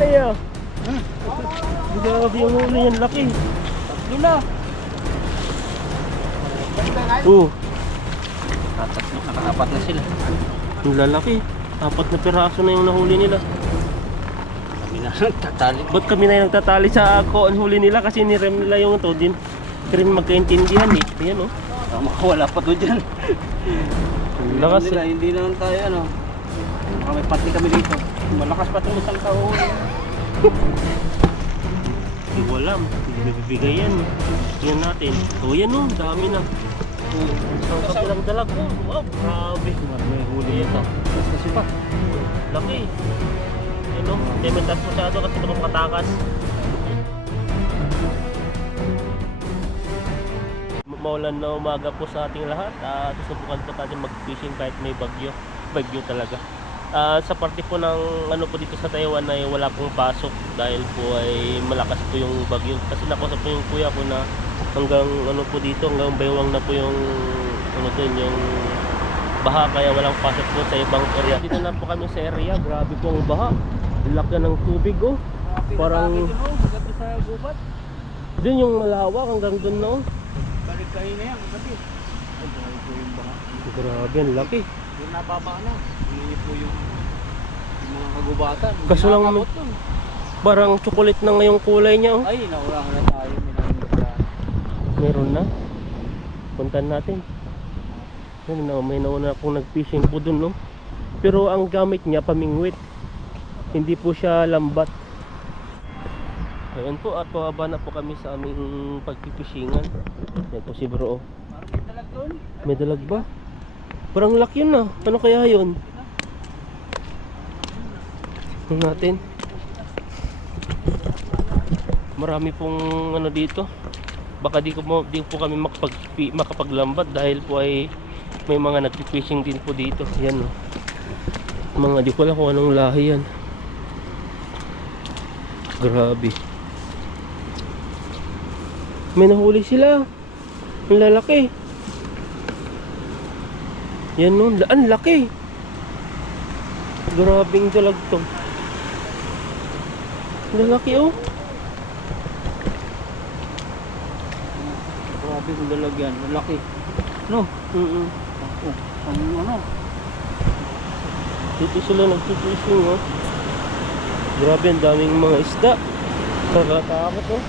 Ayan. Grabe yung huli yan, laki. Tatlo na. Nakaapat na sila. Ang lalaki. 4 na piraso na yung nahuli nila. Kami na nagtatali. Ba't kami na yung nagtatali sa ako ang huli nila kasi nirem nila yung ito din. Kaya magkaintindihan eh. Ayan oh. Makawala pa to dyan. Lakas nila, hindi naman tayo ano. Kami pati kami dito. Malakas pa itong isang tao. Hindi ko alam. Hindi nabibigay yan. Yan natin. O yan oh. Dami na. Ang kapilang dalag oh. Wow. Grabe. May huli Ayan ito. na. Kasi pa. Laki. Yan oh. Hindi may tas masyado kasi ito makatakas. Maulan na umaga po sa ating lahat. Susubukan po natin mag-fishing kahit may bagyo. Bagyo talaga. Sa parte po ng ano po dito sa Taiwan ay wala pong pasok dahil po ay malakas po yung bagyo. Kasi nakusap po yung kuya ko na hanggang ano po dito, hanggang baywang na po yung ano dun, yung baha, kaya walang pasok po sa ibang area. Dito na po kami sa area. Grabe po ang baha. Laki ng tubig oh. Parang Maganda sa gubat. dun yung malawak hanggang dun no. Balik kayo na yan. Kasi. Ay, dahil po yung baka. Grabe, ang laki. Yung nababa na. Hindi po yung mga kagubatan. Kaso lang parang chocolate na ngayong kulay niya oh. Ay, naurahan na tayo. Meron na. Puntan natin. Yan na, may nauna akong nag-fishing po dun no. Pero ang gamit niya pamingwit. Hindi po siya lambat. Ayan po, at pababa na po kami sa aming pagpipishingan. Yan po si bro oh. Parang may dalag doon. May dalag ba? Parang laki yun ah. Ano kaya yun? Tingnan natin. Marami pong ano dito. Baka di po kami makapaglambat dahil po ay may mga nagpi-fishing din po dito. Yan oh. Mga di ko alam kung anong lahi yan. Grabe. May nahuli sila. Ang lalaki. Yan no, ang laki. Grabing dalag to. Lalaki oh. Grabe kung lalagyan. Malaki. No? Ang ano? Dito sila nagpipishing oh. Grabe, ang daming mga isda. Kakatakot oh.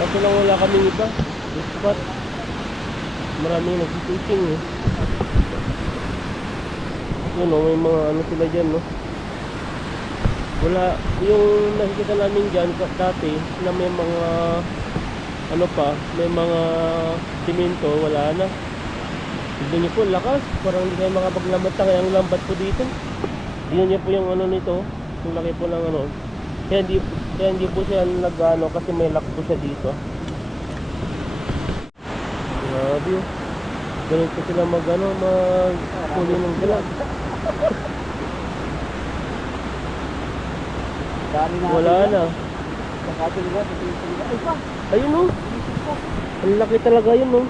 Kaso lang wala kaming iba. Spot. Maraming nagpipishing eh. Yun oh, may mga ano sila dyan no. Wala, yung nakikita namin dyan dati na may mga ano pa, may mga simento, wala na. Tignan nyo po, lakas. Parang hindi kayo makapaglambat na, kaya ang lambat po dito. Tignan nyo po yung ano nito, yung laki po ng ano. Kaya hindi po siya nag-ano kasi may lock po siya dito. Grabe oh. Ganun po sila mag-ano, mag-huli ng dalag. Wala na. Ayun oh. Ang laki talaga yun oh.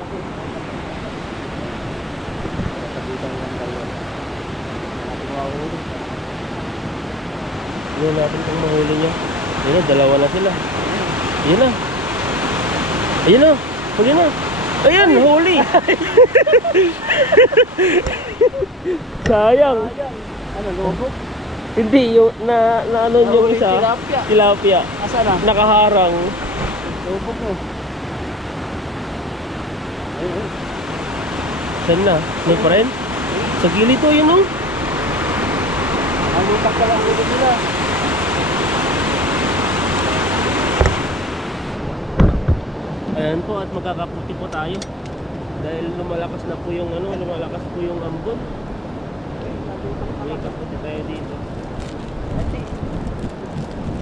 Tingnan natin kung mahuli niya. Ayun na, dalawa na sila. Ayun na. Ayun na. Huli na. Ayan, huli. Sayang. Ano, lobo? Hindi, yung na ano yung isa. Tilapia. Tilapia. Asa na? Nakaharang. Lobo mo. Ayun. Saan na? May pa rin? Sa gilid to, yun oh. Nalutak ka lang ulit nila. Ayan po, at magkakaputi po tayo. Dahil lumalakas na po yung ano, lumalakas po yung ambon. May kaputi tayo dito.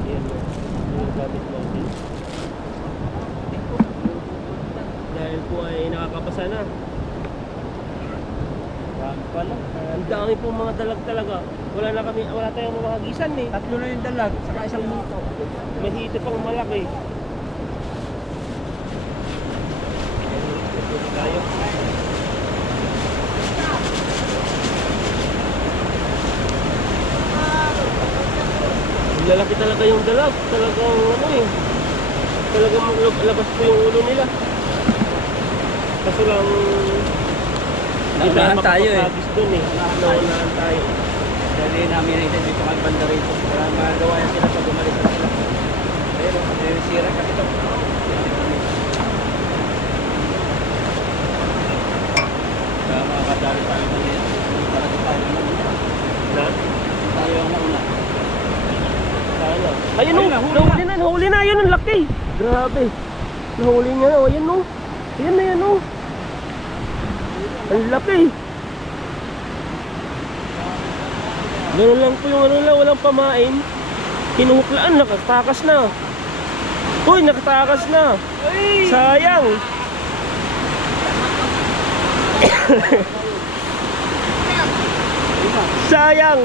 Ayan o. Yung gamit natin. Dahil po ay nakakapasa na. Pala. Ang dami po mga dalag talaga. Wala tayong mga hagisan eh. Tatlo na yung dalag, saka isang muto. May hito pang malaki. Tayo. lalaki talaga yung dalag. Talagang ano eh. Talagang labas po yung ulo nila. Kaso lang hindi tayo Naunahan tayo eh. makapagkagis dun eh. Naunahan tayo. Dali namin na ito dito kami banda rito. Para magawa yan sila pag bumalik na sila. Pero sira kasi ito. Kaya makakadali tayo mali. Para di tayo naman. Na? Tayo ang nauna. Sana. Ayun o, Ayun na, nahuli na, ayun ang laki. Grabe. Nahuli niya, o, ayun o. Ayun na yan o. Ang laki. Ganun lang po yung ano lang, walang pamain. Kinuhuklaan, nakatakas na. Uy, nakatakas na. Sayang. Sayang.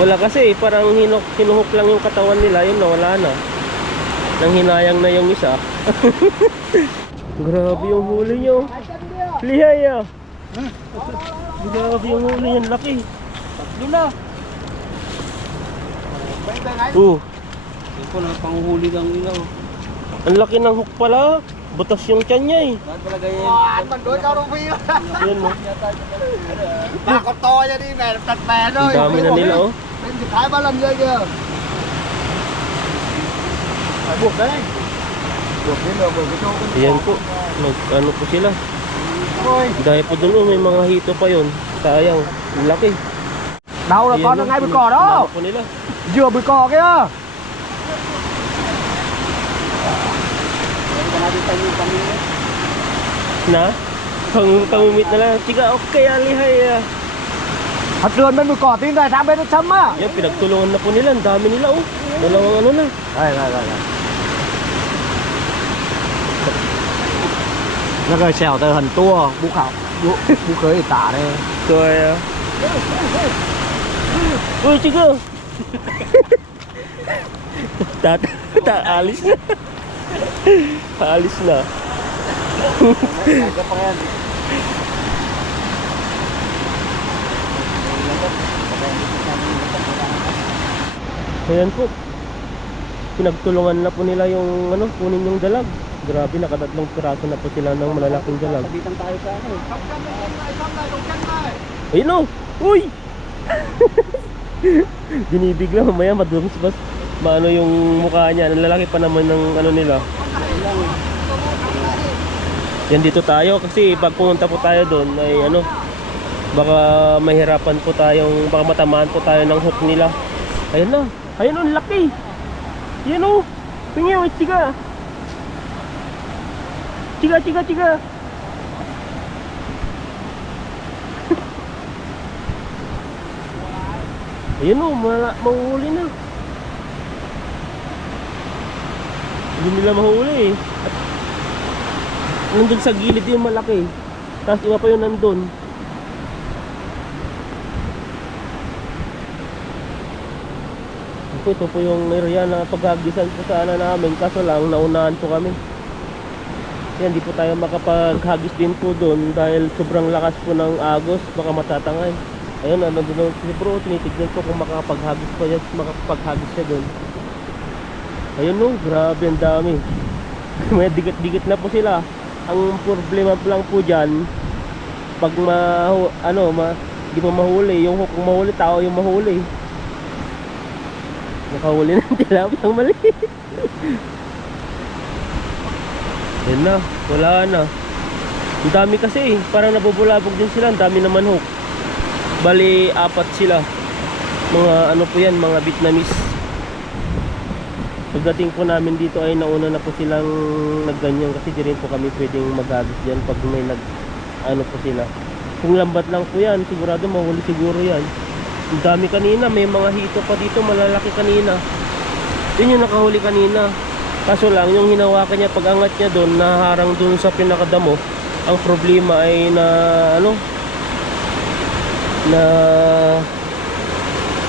Wala kasi, parang hinuhok lang yung katawan nila, yun na, wala na. Nang hinayang na yung isa. Grabe yung huli nyo. Lihaya. Grabe yung huli yan, laki. Tatlo na. Yun po na panguhuli ng ilaw. ang laki ng hook pala. Butas yung tiyan niya eh. Bakit pala ganyan? Man doon ka rupio. Yan mo. Bakit to nha đi mẹ tật mẹ Ang rồi. dami na nila oh. Bên thì thái ba lần vậy kìa. Phải buộc đấy. Buộc đến đầu bởi cái chỗ bên Ayan po. Ano po sila. thôi. Dahil po dun may mga hito pa yun. Sayang. Ang laki. Đâu là Ayan, con no. ở ngay bụi cỏ đó. Ano po nila. Dừa bụi cỏ kia. Na? Pangumit na lang. Tiga okay alihay. Hạt vườn bên bụi cỏ tin này sang bên nó chấm á. Yan, pinagtulungan na po nila. Ang dami nila oh. Dalawang ano na. Đây đây đây. Nó rồi xèo từ hình tua bú khảo bú khởi thì tả đây. Rồi. Uy, tiga. Alis na. Alis na. Ayan po. Pinagtulungan na po nila yung ano, kunin yung dalag. Grabe, nakatatlong piraso na po sila ng malalaking dalag. Sabitan tayo sa ano. Ayun o! Uy! Binibigla, mamaya madumis bas. Maano yung mukha niya. Ang lalaki pa naman ng ano nila. Yan dito tayo kasi pag pumunta po tayo doon ay ano, baka mahirapan po tayong, baka matamaan po tayo ng hook nila. Ayun na. Ayun o, ang laki. Yan o. Tingnan, tiga. Tiga. Ayun o, mahuli na. Hindi nila mahuli eh. At nandun sa gilid yung malaki. Tapos iba pa yun nandun. Ito po yung area na paghagisan po sana namin. Kaso lang, naunahan po kami. Kaya hindi po tayo makapaghagis din po doon dahil sobrang lakas po ng agos. Baka matatangay. Ayun, nandun si bro, tinitignan ko kung makapaghagis pa yan, makapaghagis siya doon. Ayun no, grabe ang dami. May dikit-dikit na po sila. Ang problema lang po dyan, pag di mo mahuli, yung kung mahuli, tao yung mahuli. Nakahuli ng tilapia mali. Yan na, wala na. Ang dami kasi, parang nabubulabog din sila. Ang dami naman hook. Bali, 4 sila. Mga ano po yan, mga Vietnamese. Pagdating po namin dito ay nauna na po silang nagganyan kasi di rin po kami pwedeng maghagis dyan pag may ano po sila. Kung lambat lang po yan, sigurado mahuli siguro yan. Ang dami kanina, may mga hito pa dito malalaki kanina. Yun yung nakahuli kanina. Kaso lang, yung hinawakan niya, pag angat niya doon, naharang doon sa pinakadamo. Ang problema ay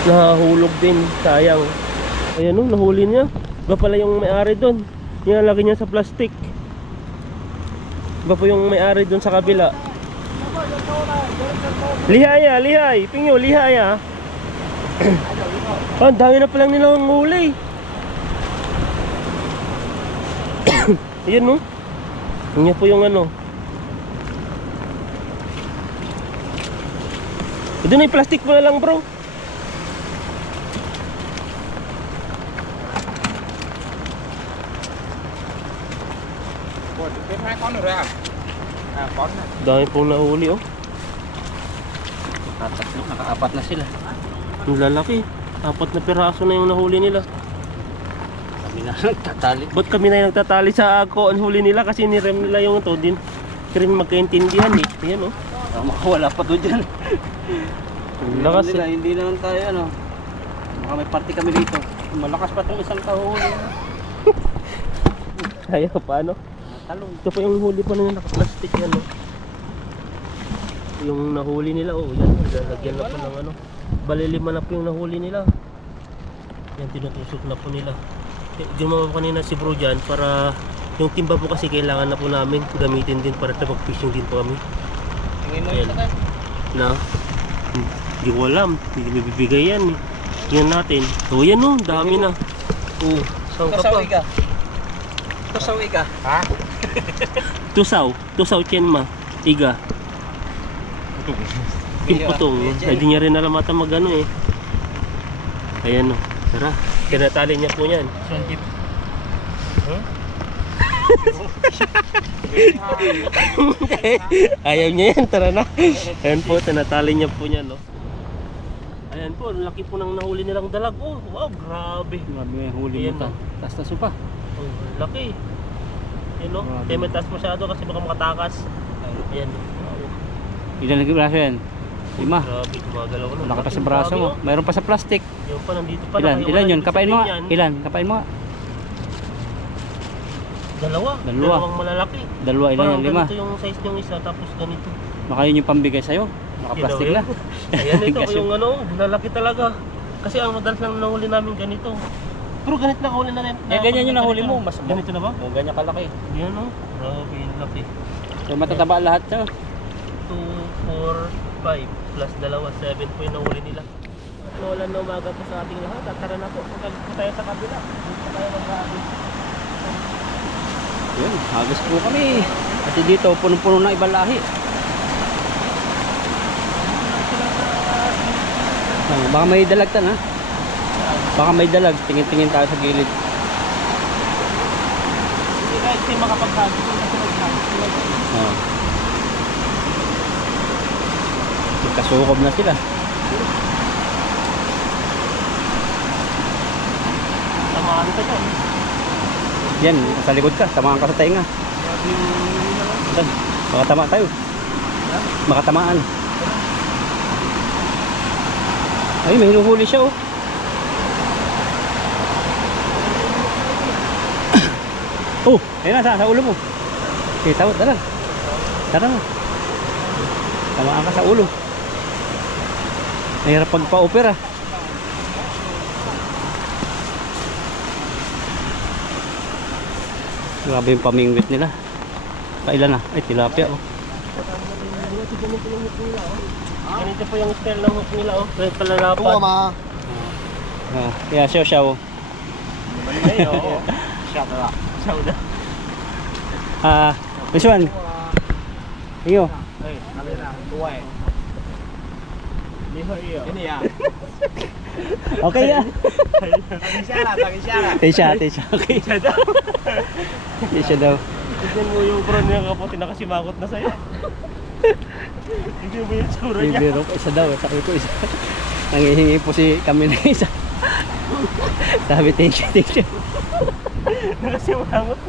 nahulog din, sayang. Ayan o, nahuli niya. Ba pala yung may-ari doon, nilalagay niya sa plastic. Iba po yung may-ari dun sa kabila. Lihaya, lihay. Pingyo, lihaya. Oh, ang dami na palang nilang huli. Ayan no. Yan po yung ano. Ito na yung plastic mo na lang bro. Thêm 2 con nữa rồi à? À, con này. Dami pong nahuli oh. Nakatatlo, nakaapat na sila. Ang lalaki. 4 na piraso na yung nahuli nila. Kami na nagtatali. Ba't kami na yung nagtatali sa ako ang huli nila kasi nirem nila yung ito din. Hindi rin magkaintindihan eh. Ayan oh. Makawala pa to dyan. Lakas nila, hindi naman tayo ano. Baka may party kami dito. Malakas pa itong isang kahuli. Kaya paano? Talong. Ito pa yung huli pa na naka-plastic yan oh. Yung nahuli nila oh. Yan, lalagyan na po ng ano. Bali 5 na po yung nahuli nila. Yan, tinutusok na po nila. Gumawa po kanina si bro dyan para yung timba po kasi kailangan na po namin gamitin din para mag-fishing din po kami. Tingin mo Ayan. isa tayo. Na? Hindi ko alam. Hindi mabibigay yan eh. Yan natin. O yan oh, dami na. Oh, saan ka pa? Kasawi ka. Kasawi ka. Ha? Tusaw chen ma. Iga. Putong. Hindi niya rin alam ata mag ano eh. Ayan o. Tara. Tinatali niya po yan. Ayaw niya yan. Tara na. Ayan po. Tinatali niya po niya no. Ayan po. Laki po ng nahuli nilang dalag. Oh, wow. Grabe. Grabe may huli Ayan mo ta. na. Tas-taso pa. Oh, laki. Ayan o. Grabe. Kaya may taas masyado kasi baka makatakas. Ayan. Wow. Ilan na braso yan? 5. Grabe. Gumagalaw ko. Wala ka pa sa braso mo. Mayroon pa sa plastic. Yung pa nandito pa. Ilan? Nakaiwala Ilan yun? dito sa Kapain mo nga. ganyan. Ilan? Kapain mo nga. Dalawa. Dalawa. Dalawang malalaki. Dalawa, ilan Parang yan? 5. ganito yung size ng isa tapos ganito. Baka yun yung pambigay sa'yo. Naka-plastic na. Ayan ito Kasi- yung ano, lalaki talaga. Kasi ang madalas lang nahuli namin ganito. Pero ganito na huli na rin. Eh, ganyan yung nahuli mo. Mas Ganito na ba? O, ganyan kalaki. Yan o. Grabe, yung laki. So, matataba lahat siya. 2, 4, 5 plus dalawa, 7 po yung nahuli nila. At wala na umaga po sa ating lahat. At tara na po, punta po tayo sa kabila. Dito tayo mag-happy. Yun, hagas po kami. Kasi dito, punong-puno na ibang lahi. Baka may dalagtan ha. Baka may dalag. Tingin-tingin tayo sa gilid. Hindi kahit hindi makapag-happy. Kasi mag-happy. Oh. Magkasukob na sila. Tamaan ka dyan. Yan, sa likod ka. Tamaan ka sa tainga. Grabe yung naman. Saan? Makatama tayo. Makatamaan. Ay, may hinuhuli siya oh. Oh, ayun na, sa ulo mo. Okay, tawad, tara. Tara na. Tamaan ka sa ulo. Mahirap pagpa-opera. Grabe yung pamingwit nila. Kailan na? Ay, tilapia oh. Ganito po yung style ng hook nila oh. Kahit palalapan. Tua mà. Yeah, siyaw. Ay, oo. Siyaw na. This one. Iyo. Okay ya. Tisha. Okay. Tisha daw. Tignan mo yung bro niya kapote nakasimakot na sa'yo. Tignan mo yung tsura niya. Bibiro ko isa daw. Sabi ko isa. Nangihingi po si kami na isa. Sabi thank you. Nakasimakot.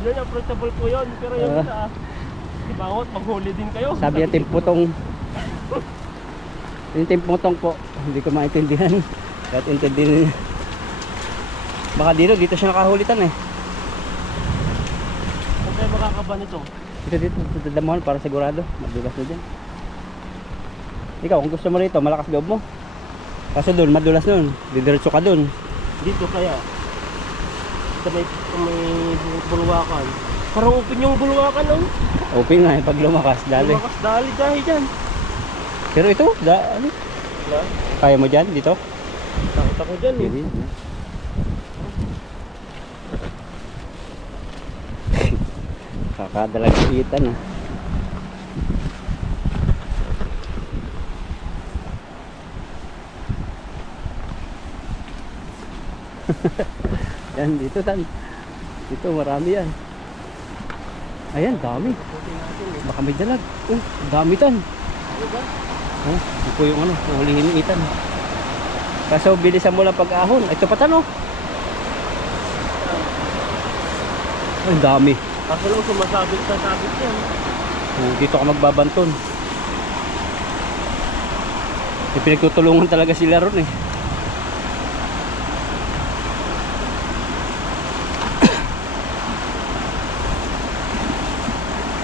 Yun, approachable po yun. Pero yung isa, simakot, maghuli din kayo. Sabi niya timputong. Yung timputong po. Hindi ko maintindihan. Kahit intindihan niya. Baka dito siya nakahulitan eh. Kung tayo makakaba nito. Dito damuhan para sigurado. Madulas na dyan. Ikaw, kung gusto mo rito, malakas loob mo. Kaso doon, madulas nun. Didiretso ka doon. Dito kaya. Sa may bulwakan. Parang open yung bulwakan no? Open nga pag lumakas, dali. Lumakas dali dyan. Pero ito, ano? Wala. Kaya mo dyan, dito? Takot ako dyan eh. Hindi. Kakadalagitan ah. Yan, dito tan. Dito marami yan. Ayan, dami. Baka may dalag. Oh, dami tan. Oh, ito po yung ano, hulihin ni Ethan. Kaso bilisan mo lang pag-ahon. Ito pa tan oh. Ay, dami. Kaso lang sumasabit sa sabit yan. Oh, dito ka magbabanton. May pinagtutulungan talaga sila ron eh.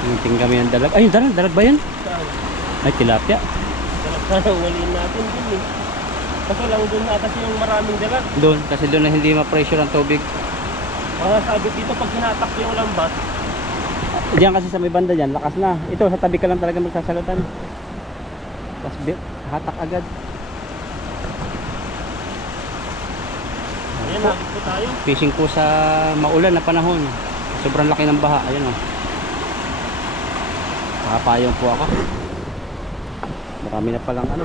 Hinting kami ng dalag. Ay, yung dalag ba yan? Saan? Ay, tilapia. Sana uliin natin din eh. Kaso lang doon atas yung maraming dagat. Doon, kasi doon na hindi ma-pressure ang tubig. Mga sabit dito pag hinatak yung lambat. Diyan kasi sa may banda dyan, lakas na. Ito, sa tabi ka lang talaga magsasalutan. Tapos hatak agad. Ayan, hagit po tayo. Fishing po sa maulan na panahon. Sobrang laki ng baha. Ayan o. Nakapayong po ako. Marami na palang ano.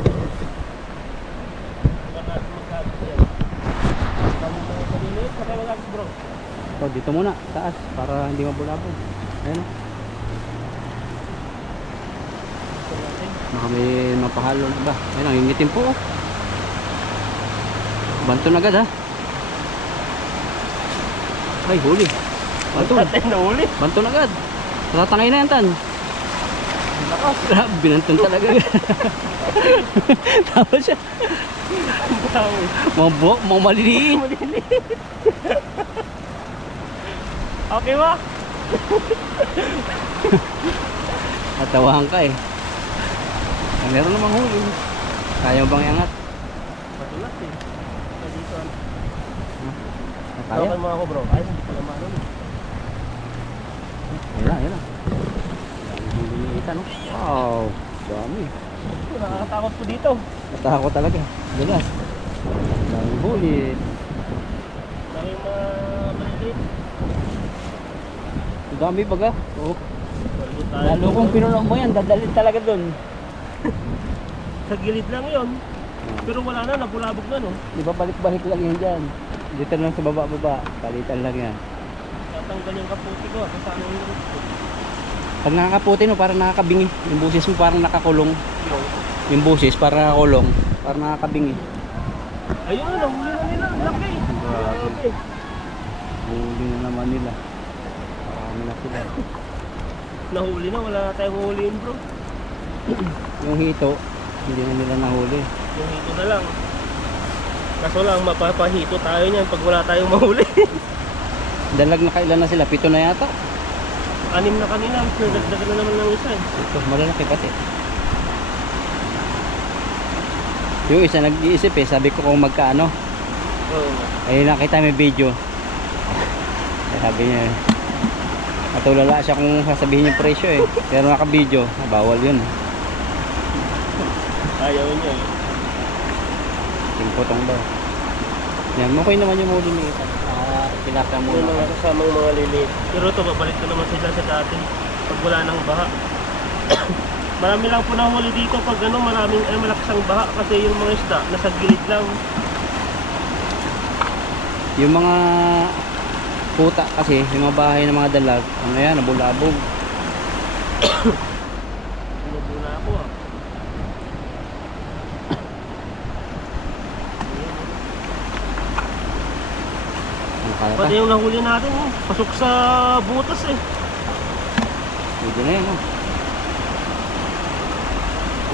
Magkagit yan. Kami mga kaliliit, saka magkagit bro. So, dito muna, taas, para hindi mabulabog. Ayan o. Baka may mapahalo na ba? Ayan, nangingitim po o. Banton agad ha. Ay, huli. Banton. Natin na uli. Banton agad. Natatangay na yan, tan. Lakas. Grabe, binanton talaga. Tapos siya. Mga buhok, mga maliliit. Okay ba? Natawahan ka eh. Meron namang huli. Kaya mo bang iangat? Matulas eh. Dito ano. Kaya? Okay mga ako bro. Ay, hindi ko naman ano. Ayan na, ayan na. Daming liliitan, no? Wow, dami. Nakakatakot po dito. Natakot talaga. Dulas. Daming huli. Daming mga maliliit. Dami baga. Oh. Walo tayo. Lalo kung pinuno mo yan, dadalhin talaga dun. Sa gilid lang yun. Pero wala na, nabulabog na no. Di ba balik-balik lang yan dyan. Dito lang sa baba-baba. Palitan lang yan. Tatanggal yung kaputi ko. Kung saan yung lurot ko. Pag nakakaputi no, parang nakakabingi. Yung busis mo parang nakakulong. Yung. Yung busis parang nakakulong. Parang nakakabingi. Ayun na, nahuli na nila. Laki. Grabe. Huli na naman nila. Marami na sila. Nahuli na, wala na tayong huliin bro. Yung hito, hindi na nila nahuli. Yung hito na lang. Kaso lang, mapapahito tayo niyan pag wala tayong mahuli. Dalag na kailan na sila? 7 na yata. 6 na kanina, nagdagdagan na naman ng isa eh. Ito, malalaki pati. Yung isa nag-iisip eh, sabi ko kung magkaano. Oo. Ayun nakita may video. Sabi niya, matulala siya kung sasabihin yung presyo eh. Pero naka-video, bawal yun. Ayaw niya eh. Timpotong daw. Yan, okay naman yung huli ni Ethan. Pinaka mo Yung mga kasamang mga lilit. Pero ito, babalik ko naman sila sa dati. Pag wala ng baha. Marami lang po nahuli dito pag ano, maraming malakas ang baha kasi yung mga isda nasa gilid lang. Yung mga puta kasi, yung mga bahay ng mga dalag, ano yan, nabulabog. Pinabuna ako ah. Ang kaya pa. Pati yung nahuli natin, oh. Pasok sa butas eh. Pwede na yan, oh.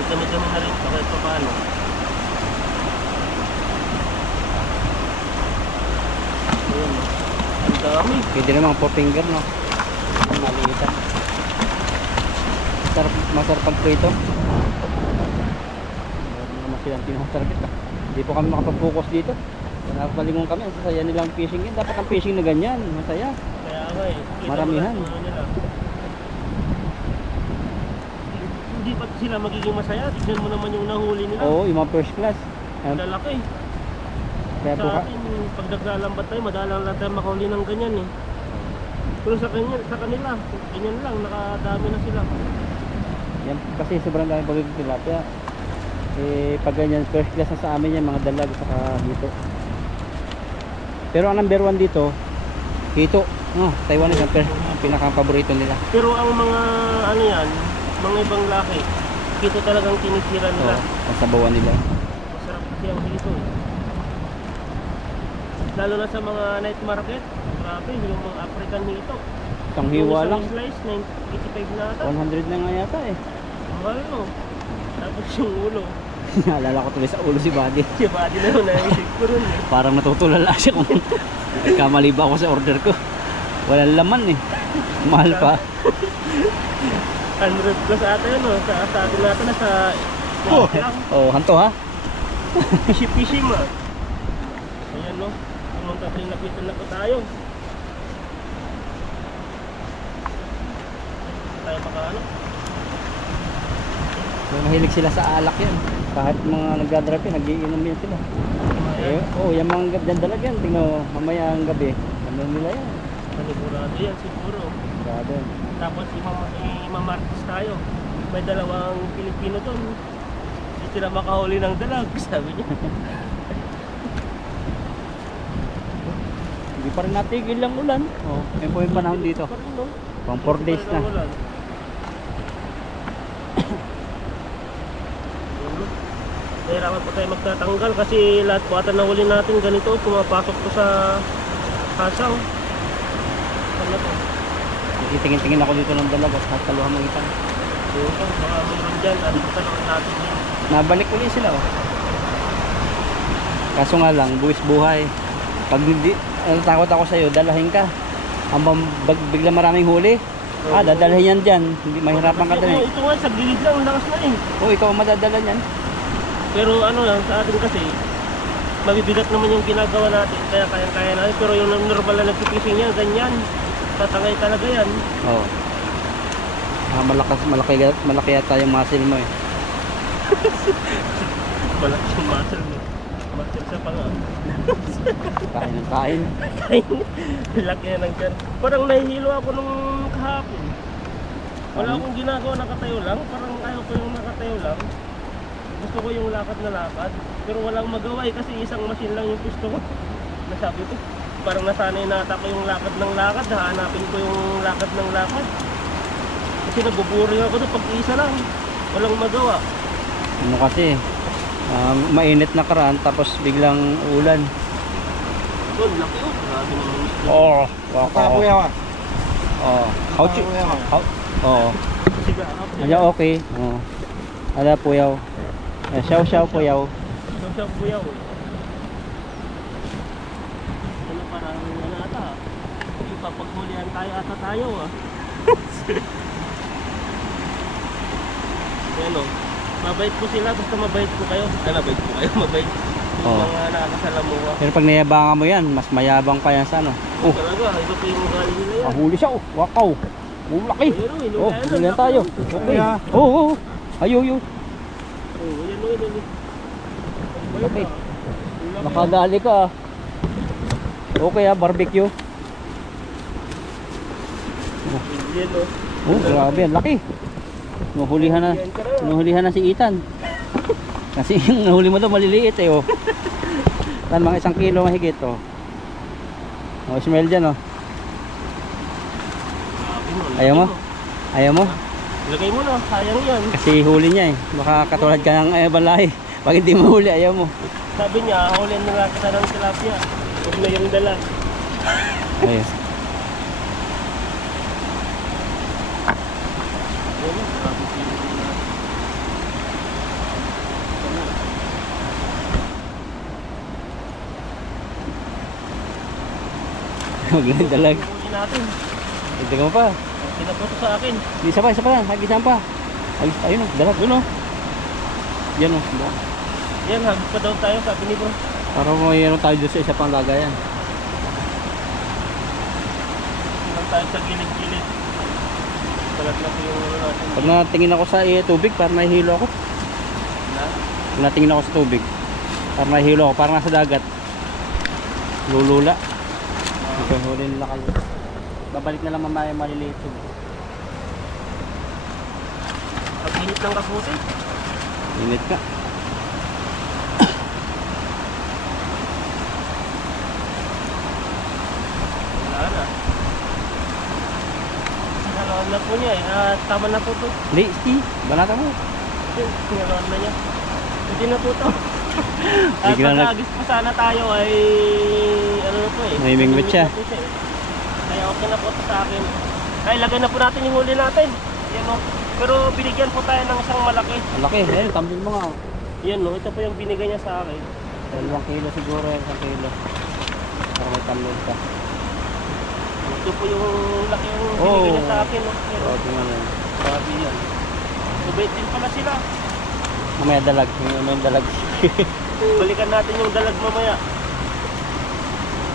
Dami-dami na rin kahit pa paano. Ayan, ang dami. Pwede naman 4 finger, no? Maliitan. Masarap pag prito. Meron naman silang tinasarapit, ah. Hindi po kami makapag-focus dito. Napalingon kami, ang sasaya nilang fishing yun. Dapat ang fishing na ganyan, masaya. Kaya nga eh. Kita Maramihan. mo lang kung ano nila. Hindi pa sila magiging masaya. Tignan mo naman yung nahuli nila. Oo, yung mga first class. Lalaki. Kaya po Sa atin, pag naglalambat tayo, madalang lang tayo makahuli ng ganyan eh. Pero sa kanila, ganyan lang, nakadami na sila. yan, kasi sobrang dami bagay ng tilapia. Eh, pag ganyan, first class na sa amin yan, mga dalag saka dito. Pero ang number 1 dito, hito. Taiwan is ang pinaka-paborito nila. Pero ang mga ano yan, mga ibang laki, hito talagang tinitira nila. Ang sabawan nila. Masarap kasi ang hito eh. Lalo na sa mga night market, grabe, yung mga African hito. Isang hiwa lang. Yung isang slice, 85 na ata. 100 na nga yata eh. Mahal no. Tapos yung ulo. Naalala ko tuloy sa ulo si Buddy. Si Buddy na yun, naisip ko rin eh. Parang natutulala siya kung kamali ba ako sa order ko. Walang laman eh. Mahal pa. 100 plus ata yun no. Sa atin natin nasa lang. Oh, hanto ha? Pishi-pishi ma. Ayan no. Pumunta tayo, napitan na po tayo. Tayo makaano. So, mahilig sila sa alak yan. Kahit mga nagdadrive yan, nagiinom yan sila. Eh, yung mga dalag yan, tingnan mo, mamaya ang gabi. Ano nila yan? Manigurado yan siguro. Grabe. Tapos imamartis tayo. May dalawang Pilipino doon. Hindi sila makahuli ng dalag, sabi niya. Hindi pa rin natigil lang ulan. Oh, yun po yung panahon dito. Pa rin, no? Pang 4 days na. Ulan. Nahirapan po tayo magtatanggal kasi lahat po ata nahuli natin ganito pumapasok po sa kasaw. Ano to? Tingin-tingin ako dito ng dalag at kasaluhan mo itan. So, baka mayroon dyan. Ano po tanong natin yun? Nabalik ulit sila oh. Kaso nga lang, buwis buhay. Pag hindi, takot ako sa'yo, dalahin ka. Ang bigla maraming huli. Dadalhin yan dyan. Hindi mahirapan ka dyan eh. Ito nga, sa gilid lang, ang lakas na eh. Oh, ikaw ang madadala niyan. Pero ano lang, sa atin kasi, mabibigat naman yung ginagawa natin. Kaya kaya natin. Pero yung normal na nagpipishing yan, ganyan. Tatangay talaga yan. Oo. Malaki yata yung muscle mo eh. Malaki yung muscle mo. Muscle sa panga. Kain ng kain. Laki na ng tiyan. Parang nahihilo ako nung kahapon. Wala akong ginagawa, nakatayo lang. Parang ayaw ko yung nakatayo lang. Gusto ko yung lakad na lakad. Pero walang magawa eh, kasi isang machine lang yung gusto ko. Nasabi ko, parang nasanay na ata ko yung lakad ng lakad. Hahanapin ko yung lakad ng lakad. Kasi nabuburing ako doon pag isa lang. Walang magawa. Ano kasi, mainit na karaan tapos biglang ulan. Doon, laki oh. Grabe naman isda. Oh, waka. Oh, oh. Siga, Ayan, okay. Oh. Ala puyaw. Siyaw puyaw. siya buyaw eh. Ano parang ano ata. Ipapaghulihan tayo ata tayo ah. Ano, mabait po sila, basta mabait po kayo. Mabait po kayo, mabait. Yung mga nakakasalamuha. Pero pag nayabangan mo yan, mas mayabang pa yan sa ano. Oh, Talaga, iba po yung ugali nila yan. huli siya oh. Wakaw. Oh, laki. Ayun, Oh, inulan hulihan tayo. Okay. Oh. Ayo. Oh, yan o, yan o. Laki. Nakadali ka ah. Okay ah, barbecue. Yan o. Oh, grabe yan, laki. Nuhulihan na si Ethan. Kasi yung nahuli mo daw maliliit eh oh. Tan mga 1 kilo mahigit oh. Oh, smell dyan oh. Ayaw mo? Ayaw mo? Lagay mo na, sayang yan. Kasi huli niya eh. Baka katulad ka ng balay. Pag hindi mo huli, ayaw mo. Sabi niya, hulin na nga kita ng tilapia. Huwag na yung dala. Ayun. Huwag na yung dalag. Huli natin. Hindi mo pa. Pinapoto sa akin. Isa pa lang. Hagisan pa. Ayun o, dalag. Yun o. Yan o. Yan, hagis pa daw tayo, sabi ni bro. Para mayroon tayo doon sa isa pang lagayan. tayo sa gilid-gilid. Balat na po yung ano natin. Pag natingin ako sa tubig, parang nahihilo ako. Na? Pag natingin ako sa tubig, parang nahihilo ako, parang nasa dagat. Lulula. Okay, huli nila kayo. Babalik na lang mamaya yung maliliit yun. Pag init ng kaputi. Init ka. Wala na. Sinaloan na po niya eh. Tama na po to. Hindi, ski. Balata mo. Sinaloan na niya. Hindi na po to. At Bigla na- pag-agis po sana tayo ay ano na po eh. May mingwit siya. Na po eh. Kaya okay na po to sa akin. Kaya ilagay na po natin yung huli natin. Yan o. Pero binigyan po tayo ng isang malaki. Ang laki. Ayun, tumbling mo nga. Yan o. Ito po yung binigay niya sa akin. 2 kilo siguro, 1 kilo. Para may tumbling ka. Ito po yung laki yung Oo. binigay niya sa akin. No? Yan, o. Grabe nga na yun. Grabe yan. Subait din pala sila. Mamaya dalag. May dalag. Balikan natin yung dalag mamaya.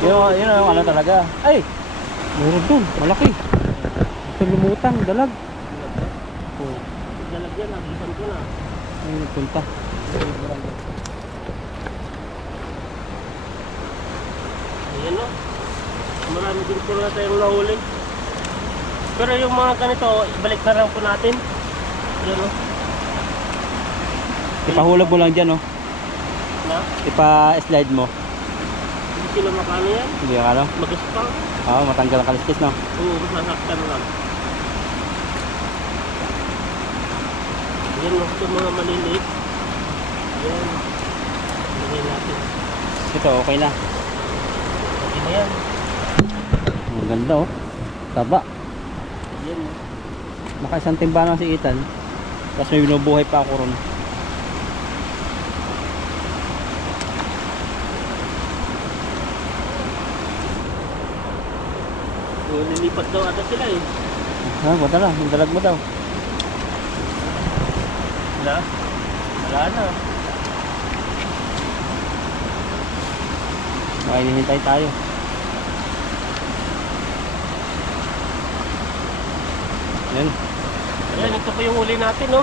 Yun ang ano talaga. Ay! Meron dun. Malaki. Ito lumutang. Dalag. Oh. Dalag yan. Nagisan ko na. Ay, nagpunta. Ayan o. Marami din po na tayong nahuli. Pero yung mga ganito, ibalik na lang po natin. Ayan o. Ipahulog mo lang dyan, oh. Na? Ipa-slide mo. Hindi sila makano yan. Hindi ka alam. Magaspang. Oo, matanggal ang kaliskis, no? Oo, masaktan lang. Ayan o. Ito mga maliliit. Ayan. Ayan natin. Ito, okay na. Okay na yan. Ang ganda, oh. Taba. Ayan o. Nakaisang timba lang si Ethan. Tapos may binubuhay pa ako ron. Lilipat daw ata sila eh. Ha, wala na. Yung dalag mo daw. Wala? Wala na. Makinihintay tayo. Yan. Ayan, ito pa yung huli natin, no?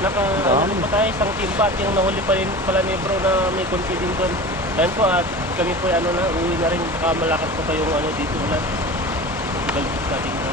Ano pa tayo, isang timba at yung nahuli pa rin pala ni bro na may konti din doon. Ayan po at kami po ano na, uwi na rin, baka malakas pa pa yung ano dito ulan. Galbis natin na.